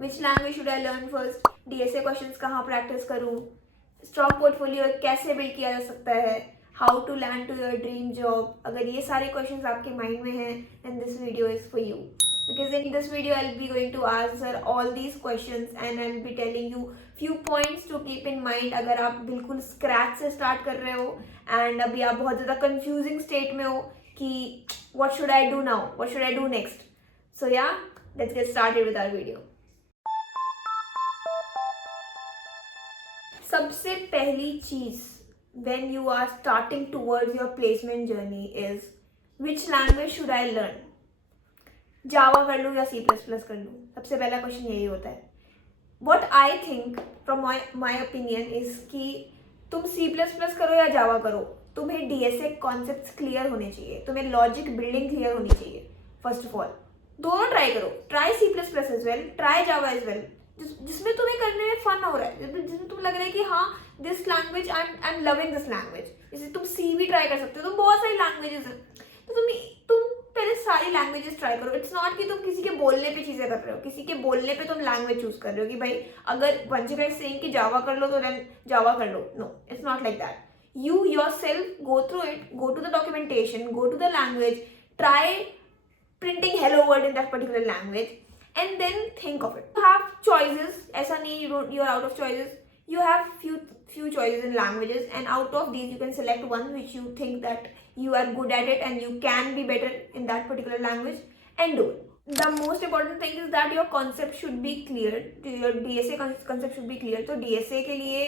Which language should I learn first, DSA questions कहाँ practice करूँ, strong portfolio कैसे build किया जा सकता है, how to land to your dream job. अगर ये सारे क्वेश्चंस आपके माइंड में हैं then this video is for you. Because in this video I'll be going to answer all these questions and I'll be telling you few points to keep in mind अगर आप बिल्कुल स्क्रैच से start कर रहे हो and अभी आप बहुत ज़्यादा कंफ्यूजिंग स्टेट में हो कि what should I do now, what should I do next. So yeah, let's get started with our video. सबसे पहली चीज़ when you are starting towards your placement journey is which language should I learn. जावा कर लूँ या C++ कर लूँ, सबसे पहला question यही होता है. What I think from my opinion is कि तुम C++ करो या जावा करो, तुम्हें डीएसए कॉन्सेप्ट्स क्लियर होने चाहिए, तुम्हें लॉजिक बिल्डिंग क्लियर होनी चाहिए. फर्स्ट ऑफ ऑल दोनों ट्राई करो, try C++ as well, try Java as well, जिसमें तुम्हें करने में फन हो रहा है, जिसमें तुम लग रहा है कि हाँ this language I am loving this language. जैसे तुम C भी ट्राई कर सकते हो, तो बहुत सारी लैंग्वेजेस हैं, तो तुम पहले सारी लैंग्वेजेस ट्राई करो. इट्स नॉट कि तुम किसी के बोलने पे चीज़ें कर रहे हो, किसी के बोलने पे तुम लैंग्वेज चूज कर रहे हो कि भाई अगर वंशिका इज सेइंग कि जावा कर लो तो देन जावा कर लो. No, it's not like that. You yourself go through it, go to the documentation, go to the language, try printing hello world in that particular language and then think of it. You have choices, ऐसा नहीं you are out of choices. You have few choices in languages and out of these you can select one which you think that you are good at it and you can be better in that particular language and do it. The most important thing is that your concept should be clear, your DSA concept should be clear. तो DSA के लिए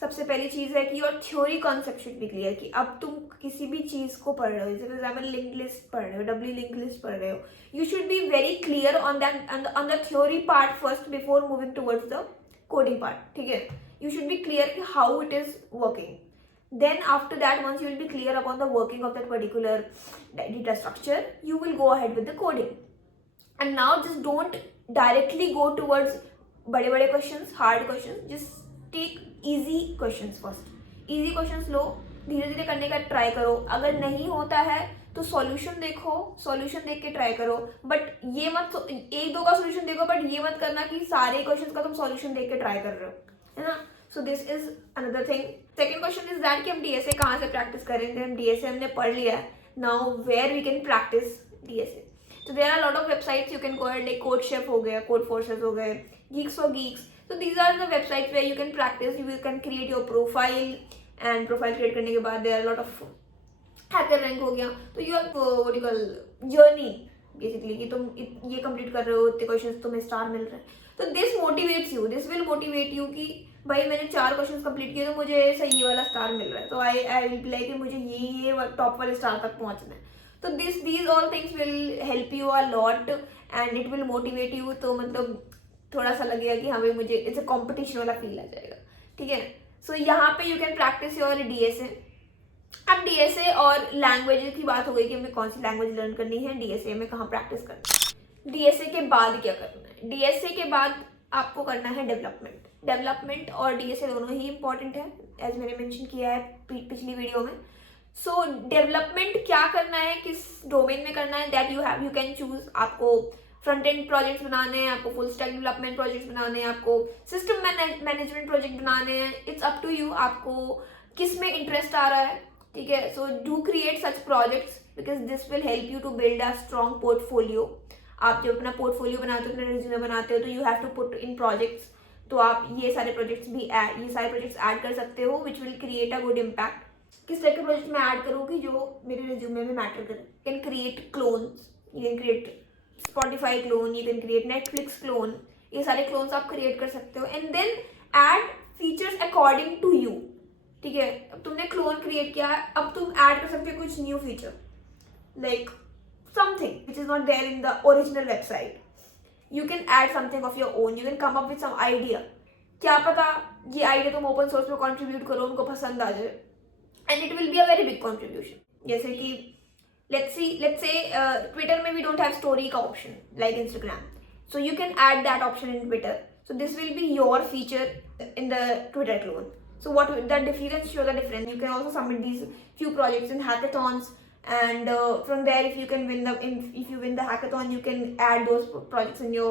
सबसे पहली चीज़ है कि your theory concept should be clear, कि अब तुम किसी भी चीज़ को पढ़ रहे हो, जैसे फॉर एग्जाम्पल लिंक लिस्ट पढ़ रहे हो, डब्ल्यू लिंक लिस्ट पढ़ रहे हो, you should be very clear on that on the theory part first before moving towards the coding part. ठीक है, you should be clear how it is working. Then after that, once you will be clear upon the working of that particular data structure, you will go ahead with the coding. And now just don't directly go towards bade questions, hard questions. Just take easy questions first. Easy questions लो, धीरे धीरे करने का try करो. अगर नहीं होता है तो सॉल्यूशन देखो, सॉल्यूशन देख के ट्राई करो. बट ये मत एक दो का सॉल्यूशन देखो, बट ये मत करना कि सारे क्वेश्चंस का तुम सॉल्यूशन देख के ट्राई कर रहे हो, है ना. So this is another thing. Second question is that कि हम डीएसए कहाँ से प्रैक्टिस करेंगे. हम डीएसए हमने पढ़ लिया है, now where we can practise DSA. तो there are lot of websites you can go at, like CodeChef हो गया, कोड फोर्सेस हो गए, geeks for geeks. So these are the websites where you can practice. You can create your profile and profile create करने के बाद there are a lot of hacker rank हो गया. तो you have what you call journey basically कि तुम ये complete कर रहे हो, इतने questions तुम्हें स्टार मिल रहे हैं. तो this motivates you, this will motivate you कि भाई मैंने 4 questions complete किए तो मुझे सही वाला स्टार मिल रहा है, तो I will be like कि मुझे ये टॉप वाले स्टार तक पहुंचना है. तो these all things will help you a lot and it will motivate you. तो मतलब थोड़ा सा लगेगा कि हाँ भाई मुझे इट्स अ कॉम्पिटिशन वाला फील आ जाएगा. ठीक है, सो यहाँ पे you can practice your DSA. अब डीएसए और लैंग्वेज की बात हो गई कि हमें कौन सी लैंग्वेज लर्न करनी है, डीएसए में कहाँ प्रैक्टिस करना है. डीएसए के बाद क्या करना है, डीएसए के बाद आपको करना है डेवलपमेंट. डेवलपमेंट और डीएसए दोनों ही इंपॉर्टेंट है, एज मैंने मेंशन किया है पिछली वीडियो में. सो डेवलपमेंट क्या करना है, किस डोमेन में करना है, दैट यू कैन चूज. आपको फ्रंट एंड प्रोजेक्ट्स बनाने हैं, आपको फुल स्टैक डेवलपमेंट प्रोजेक्ट्स बनाने हैं, आपको सिस्टम मैनेजमेंट प्रोजेक्ट बनाने हैं, इट्स अप टू यू आपको किस में इंटरेस्ट आ रहा है. ठीक है, so do create such projects because this will help you to build a strong portfolio. आप जब अपना पोर्टफोलियो बनाते हो, अपना रिज्यूमे बनाते हो, तो you have to put in projects. तो आप ये सारे प्रोजेक्ट्स ऐड कर सकते हो which will create a good impact. किस तरह के प्रोजेक्ट मैं ऐड करूँगी जो मेरे रिज्यूमे में मैटर करे. You can create clones, you can create Spotify clone, you can create Netflix clone. ये सारे क्लोन्स आप क्रिएट कर सकते हो and then add features according to you. ठीक है, अब तुमने क्लोन क्रिएट किया है, अब तुम ऐड कर सकते हो कुछ new feature, like something which is not there in the original website. You can add something of your own, you can come up with some idea. क्या पता ये आइडिया तुम ओपन सोर्स में कॉन्ट्रीब्यूट करो, उनको पसंद आ जाए and it will be a very big contribution. जैसे कि let's say Twitter में we don't have story का option like Instagram, so you can add that option in Twitter. So this will be your feature in the Twitter clone. So what that if you can show the difference, you can also submit these few projects in hackathons and from there if you can win if you win the hackathon, you can add those projects in your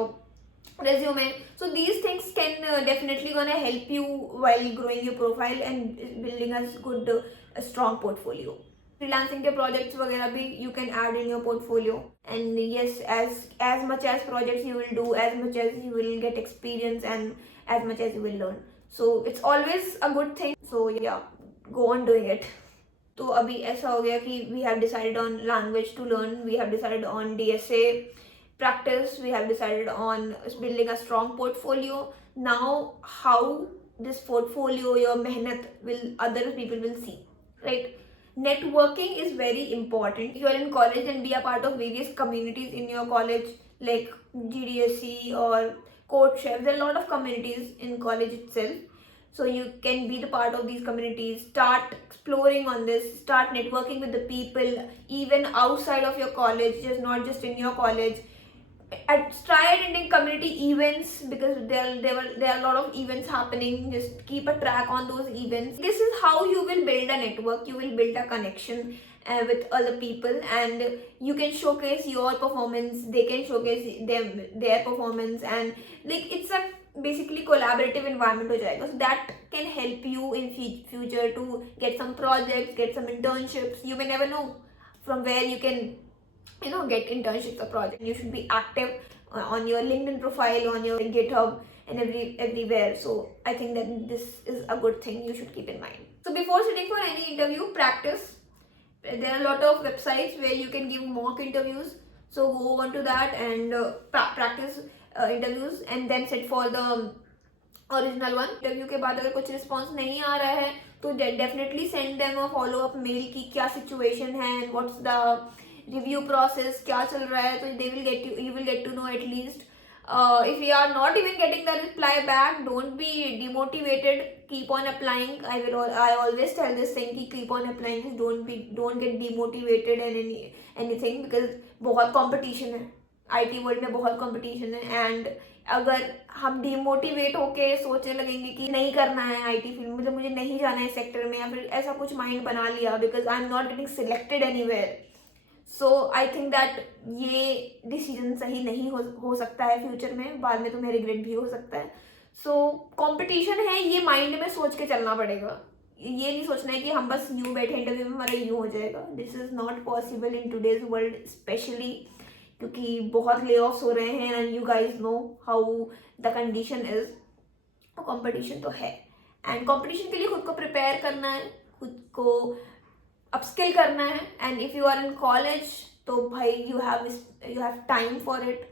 resume. So these things can definitely gonna help you while growing your profile and building a good a strong portfolio. Freelancing के projects वगैरह भी you can add in your portfolio. And yes, as much as projects you will do, as much as you will get experience and as much as you will learn. So it's always a good thing. So yeah, go on doing it. तो अभी ऐसा हो गया कि we have decided on language to learn, we have decided on DSA practice, we have decided on building a strong portfolio. Now how this portfolio, your mehnat, will other people will see, right? Networking is very important. You are in college and be a part of various communities in your college, like GDSC or Court Chef. There are a lot of communities in college itself, so you can be the part of these communities. Start exploring on this, start networking with the people even outside of your college, just not just in your college. Try attending community events, because there are a lot of events happening. Just keep a track on those events. This is how you will build a network, you will build a connection with other people, and you can showcase your performance, they can showcase their performance, and like it's a basically collaborative environment हो जाएगा. So that can help you in future to get some projects, get some internships. You may never know from where you can get internships or projects. You should be active on your LinkedIn profile, on your GitHub, and everywhere. So I think that this is a good thing you should keep in mind. So before sitting for any interview, practice. There are a lot of websites where you can give mock interviews. So go on to that and practice interviews, and then sit for the original one. Interview के बाद अगर कुछ response नहीं आ रहा है तो definitely send them a follow up mail की क्या सिचुएशन है and what's the review process, क्या चल रहा है. तो they will get you will get to know at least. If you are not even getting the reply back, don't be demotivated. Keep on applying. I always tell this thing कि keep on applying. Don't get demotivated and anything, because बहुत competition है. IT world में बहुत competition है. And अगर हम demotivate होके सोचने लगेंगे कि नहीं करना है IT फील्ड में, मतलब मुझे नहीं जाना है सेक्टर में, या फिर ऐसा कुछ माइंड बना लिया because I am not getting selected anywhere, so I think that ये डिसीजन सही नहीं हो सकता है फ्यूचर में. बाद में तुम्हें रिग्रेट भी हो सकता है. सो कॉम्पिटिशन है, ये माइंड में सोच के चलना पड़ेगा. ये नहीं सोचना है कि हम बस यूँ बैठे इंटरव्यू में हमारा यूँ हो जाएगा. This is not possible in today's world specially, क्योंकि बहुत ले ऑफ्स हो रहे हैं and you guys know how the condition is. Competition तो है, एंड कंपटीशन के लिए खुद को प्रिपेयर करना है, खुद को अपस्किल करना है. And if you are in college तो भाई you have time for it.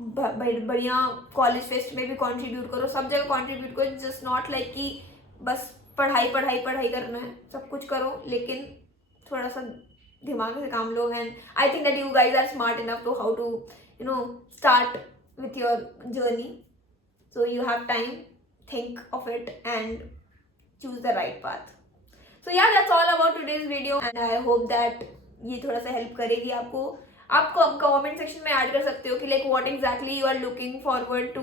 बढ़िया कॉलेज फेस्ट में भी कंट्रीब्यूट करो, सब जगह कंट्रीब्यूट करो. जस्ट नॉट लाइक कि बस पढ़ाई करना है. सब कुछ करो लेकिन थोड़ा सा दिमाग से काम लो. And I think that you guys are smart enough to how to start with your journey. So you have time, think of it and choose the right path. So yeah, that's all about today's video, and I hope that ये थोड़ा सा help करेगी आपको. आप comment section में add कर सकते हो कि like what exactly you are looking forward to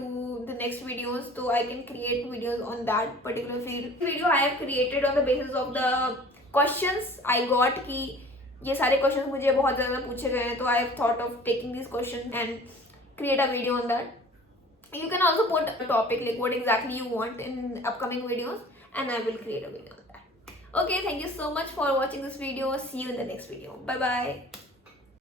the next videos, so I can create videos on that particular field. Video I have created on the basis of the questions I got कि ये सारे question मुझे बहुत ज़्यादा पूछे गए हैं, तो I have thought of taking these questions and create a video on that. You can also put a topic like what exactly you want in upcoming videos, and I will create a video on that. Okay, thank you so much for watching this video. See you in the next video. Bye bye.